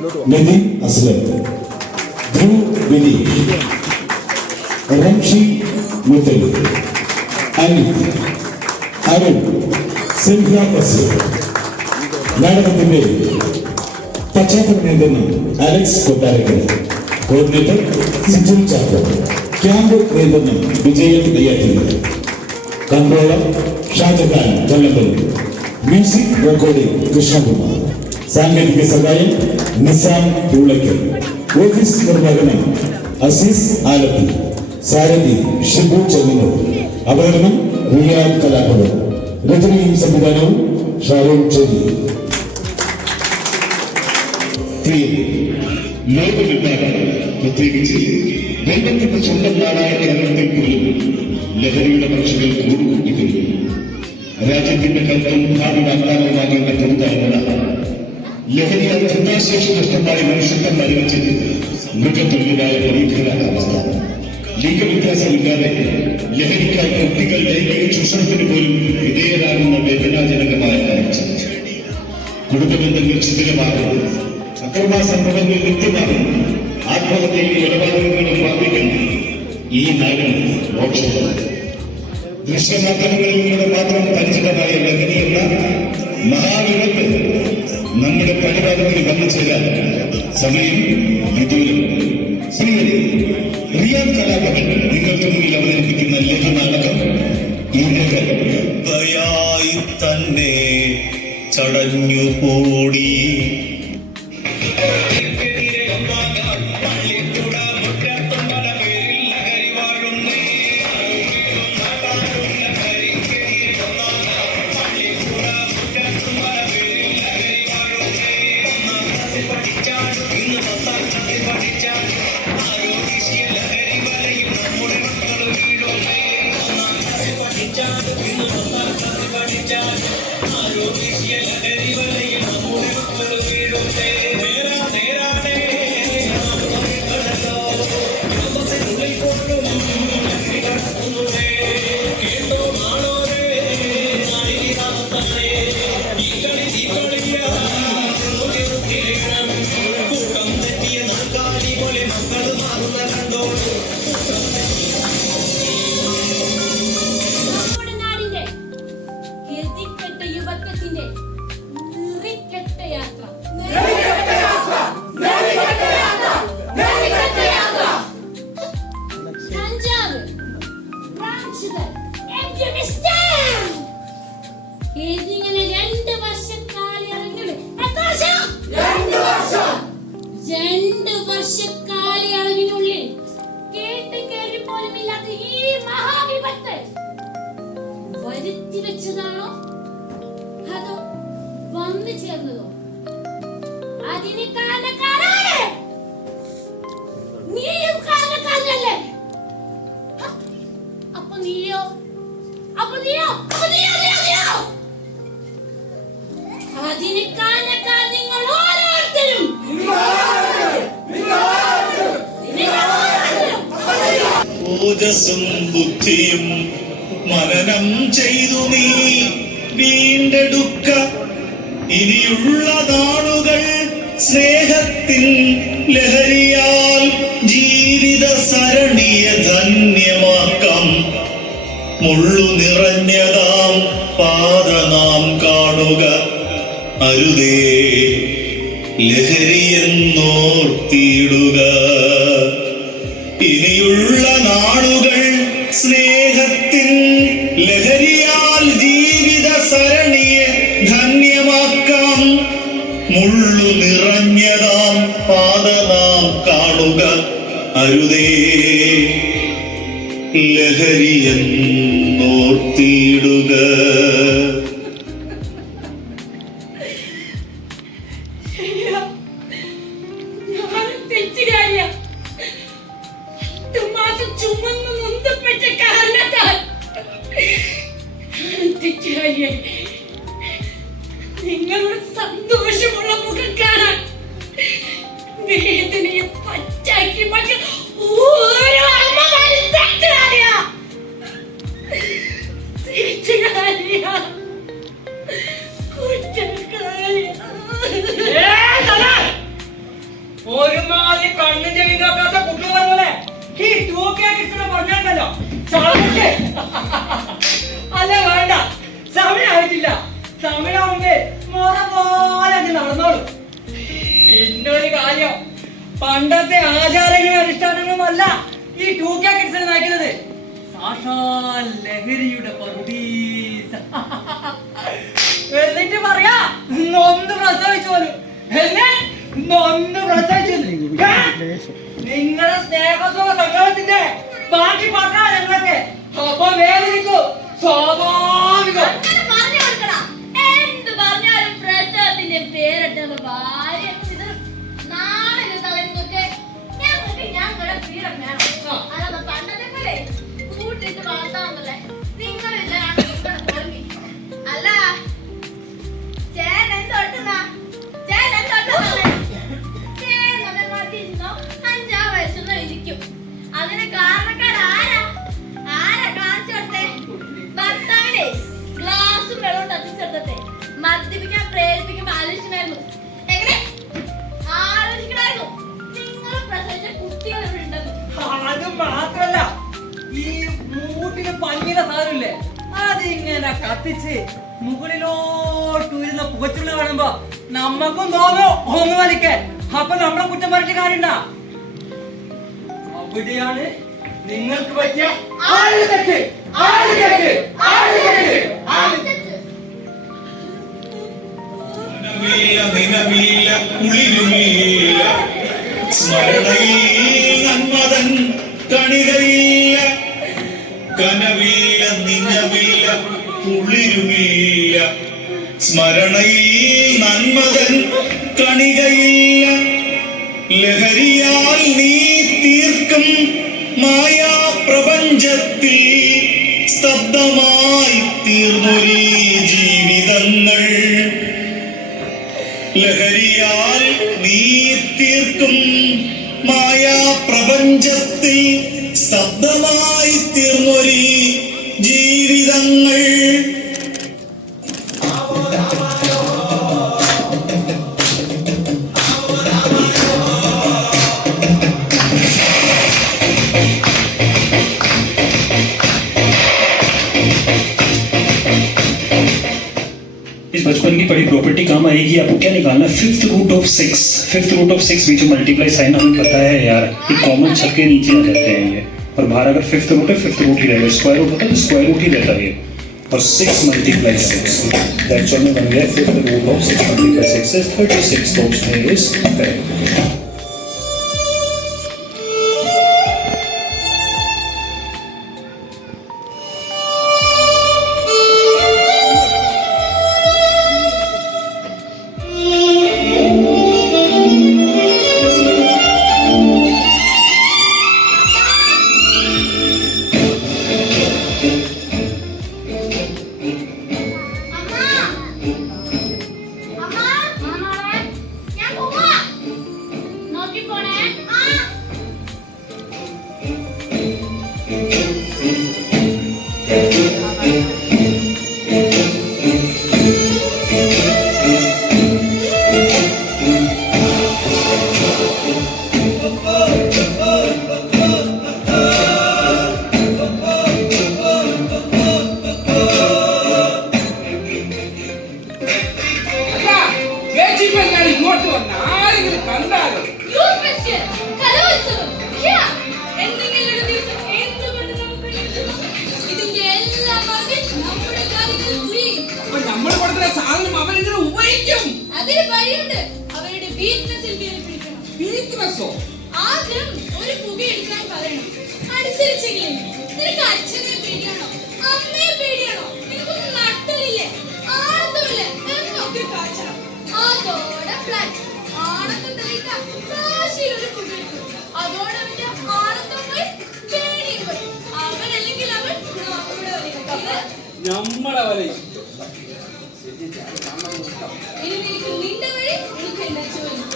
നിതിൻ അസ്ലം, ധ്രുവ് വിനീഷ്, റംഷി മുത്തലി, അനിത്, അരുൺ, സിൻഹ ഫസൽ. നാടകത്തിന്റെ പശ്ചാത്തല നിയന്ത്രണം Alex Kottarakkara, coordinator Sijul Chacko, camp നിയന്ത്രണം Vijayan Neyyattinkara, controller Shajahan Kollampally, music recording Krishnakumar, സാങ്കേതിക സഹായം നിസാം ഉള്ളക്കൽ, ഓഫീസ് നിർവഹണം അസീസ് ആലപ്പി, സാരഥി ഷിബു ചെങ്ങന്നൂർ, അവതരണം റിയാദ് കലാഭവൻ, രചനയും സംവിധാനവും ഷാരൂൺ ചെന്നി. ലോകമെമ്പാടും പ്രത്യേകിച്ച് ദൈവത്തിന്റെ സ്വന്തം നാടായ കേരളത്തിൽ പോലും ലഹരിയുടെ പക്ഷികൾ കൂടുകൂട്ടിക്കഴിഞ്ഞു. രാജ്യത്തിന്റെ കൽപ്പും ഭാവി വാഗ്ദാനവുമാകേണ്ട പുതുതലമുറ ലഹരിയാൽ ചിന്താശേഷി നഷ്ടമായ മനുഷ്യത്വം മരവിച്ച് മൃഗതുല്യമായ പരീക്ഷണാവസ്ഥ. ലിംഗവ്യത്യാസമില്ലാതെ ലഹരിക്കായി കുട്ടികൾ ലൈംഗിക ചൂഷണത്തിന് പോലും വിധേയരാകുന്ന വേദനാജനകമായ കാഴ്ച. കുടുംബബന്ധങ്ങൾ ശിഥിലമാകും, അക്രമ സംഭവങ്ങൾ നിത്യമാകും, ആത്മഹത്യയും കൊലപാതകങ്ങളും വർദ്ധിക്കുന്നു. ഈ നാടിന് മോക്ഷമാണ്. ദൃശ്യമാധ്യമങ്ങളിലൂടെ മാത്രം പരിചിതമായ ലഹരിയെന്ന മഹാവിപത്ത് നമ്മുടെ പരിപാലനത്തിൽ വന്നു ചേരാൻ സമയം വിദൂരം. ശ്രീഹരി റിയാദ് കലാഭവൻ നിങ്ങൾക്ക് മുന്നിൽ അവതരിപ്പിക്കുന്ന ലഘുനാടകം ഇരകളായി തന്നെ ചടഞ്ഞുകൂടി. വർഷക്കാലയളവിനുള്ളിൽ കേട്ട് പോലുമില്ലാത്ത ഈ മഹാവിപത്ത് വരുത്തി വെച്ചതാണോ അതോ വന്നു ചേർന്നതോ? അതിന് കാരണക്കാരാണ്. നീയും കാരണക്കാരനല്ലേ? അപ്പൊ നീയോ? അതിന് കാരണക്കാർ നിങ്ങൾ ഓരോരുത്തരും. ഓജസ്സും ബുദ്ധിയും മനനം ചെയ്തു നീ വീണ്ടെടുക്ക. ഇനിയുള്ള നാളുകൾ സ്നേഹത്തിൻ ലഹരിയാൽ ജീവിത സരണിയെ ധന്യമാക്കാം. മുള്ളു നിറഞ്ഞതാം പാത നാം കാണുക. അരുതേ ലഹരിയെന്നോർത്തിയിടുക. ഇനിയുള്ള നാളുകൾ സ്നേഹത്തിൻ ലഹരിയാൽ ജീവിത സരണിയെ ധന്യമാക്കാം. മുള്ളു നിറഞ്ഞതാം പാത നാം കാണുക. അരുതേ ലഹരിയെന്നോർത്തിയിടുക. നിങ്ങളുടെ സന്തോഷമുള്ള മുഖം കാണാൻ വേദനയെ പച്ചാക്കി മാറ്റി ഓരോ അമ്മമാരും തെറ്റുകാരിയാ. ഈ കണ്ണും ചെവിയും കേൾക്കാത്ത കുട്ടികൾ പറഞ്ഞോലെ ഈ 2K കിഡ്സിനെ പറഞ്ഞാണ്ടല്ലോ ചളക്കെ. അല്ല വേണ്ട, സമയമായിട്ടില്ല. സമയമാവുമ്പേ മുറ പോലെ അങ്ങ് നടന്നോളൂ. പിന്നെ ഒരു കാര്യം, പണ്ടത്തെ ആചാരങ്ങളും അനുഷ്ഠാനങ്ങളും അല്ല ഈ 2K കിഡ്സിനെ നയിക്കുന്നത്. സാക്ഷാൽ ലഹരിയുടെ പറുദീസ. എന്നിട്ട് പറയാ നൊന്ത് പ്രസവിച്ചു പോലും. എന്നെ നൊന്ത് പ്രസവിച്ചു. നിങ്ങളുടെ സ്നേഹസുഖ സംഗമത്തിന്റെ ബാക്കി പറഞ്ഞാ ഞങ്ങളൊക്കെ അപ്പൊ വേദനിക്കൂ. സ്വാഭാവികം. അങ്ങനെ പറഞ്ഞു കൊടുക്കണം. എന്ത് പറഞ്ഞാലും പ്രസവത്തിന്റെ പേരിട്ട് ഭാര്യ നാളെ തലങ്ങൾക്ക് ഞങ്ങളുടെ ഫ്രീഡം വേണം. അല്ലാതെ പണ്ടത്തെ പോലെ കൂട്ടിട്ട് വളർത്താമെന്നല്ലേ നിങ്ങളില്ല. അല്ല ചേട്ടൻ തൊട്ടുന്ന 5 വയസ്സൊന്നും ഇരിക്കും. അതിന് കാരണക്കാരാരാ? കാണിച്ചു കൊടുത്തേ? ഭർത്താവിനെ ഗ്ലാസും വെള്ളം തട്ടിച്ചെടുത്തേ മദ്യപിക്കാൻ പ്രേരിപ്പിക്കുമ്പോ ആലോചിക്കണമായിരുന്നു. എങ്ങനെ ആലോചിക്കണമായിരുന്നു നിങ്ങൾ പ്രസവിച്ച കുട്ടികൾ ഇവിടെ ഉണ്ടെന്ന്. അത് മാത്രല്ല, ഈ മൂട്ടിന് പഞ്ഞിയുടെ സാധനമില്ലേ, അതിങ്ങനെ കത്തിച്ച് മുകളിലോട്ട് ഉയരുന്ന പുകച്ചുള്ള കാണുമ്പോ നമ്മക്കും തോന്നും ഒന്ന് വലിക്കാൻ. അപ്പൊ നമ്മളെ കുറ്റം പറഞ്ഞിട്ട് കാര്യണ്ട. അവിടെയാണ് നിങ്ങൾക്ക് പറ്റിയ തെറ്റ്. നിനവില്ല കുളിരുമില്ല സ്മരണയിൽ നന്മതൻ കണികയില്ല. കനവില്ല നിനവില്ല കുളിരുമില്ല സ്മരണയിൽ നന്മതൻ കണികയില്ല. ലഹരിയാൽ നീ തീർക്കും മായാ പ്രപഞ്ചത്തിൽ സ്തബ്ധമായി തീർന്നൊരീ ജീവിതങ്ങൾ. ലഹരിയാൽ നീ തീർക്കും മായാ പ്രപഞ്ചത്തിൽ സ്തബ്ധമായി തീർന്നൊരീ ജീവിതങ്ങൾ. इस बचपन की पढ़ी प्रॉपर्टी काम आएगी. आपको क्या निकालना है? फिफ्थ रूट ऑफ सिक्स बीच में मल्टीप्लाई साइन हमें पता है यार, ये कॉमन छक के नीचे आ जाते हैं ये. और बाहर अगर फिफ्थ रूट है, फिफ्थ रूट ही रहेगा. स्क्वायर रूट होता है तो स्क्वायर रूट ही रहता है. और 6 मल्टीप्लाई 6 दैट्स ऑल में बन गया. Fifth root of 6 multiply 6 is 36. तो ऑप्शन इज करेक्ट. ആദ്യം ഒരു പുക എടുക്കാൻ പറയണം. അനുസരിച്ചെങ്കിലും നിനക്ക് അച്ഛനെ പേടിയാണോ അമ്മയെ പേടിയാണോ? നിനക്കൊന്നും നട്ടലില്ലേ ആനന്ദമില്ലേ എന്നൊക്കെ കാച്ചണം. അതോടെ ഫ്ലാറ്റ് ആനന്ദം തെളിയിക്കാൻ കാശിയിൽ ഒരു പുക എടുക്കും. അതോടെ അവന്റെ ആനന്ദം പോയി പേടിയും പോയി. അവനല്ലെങ്കിൽ അവൻ നമ്മുടെ നമ്മളെ ഇനി നിനക്ക് നിന്റെ വഴി എനിക്ക് എന്റെ ജോലി.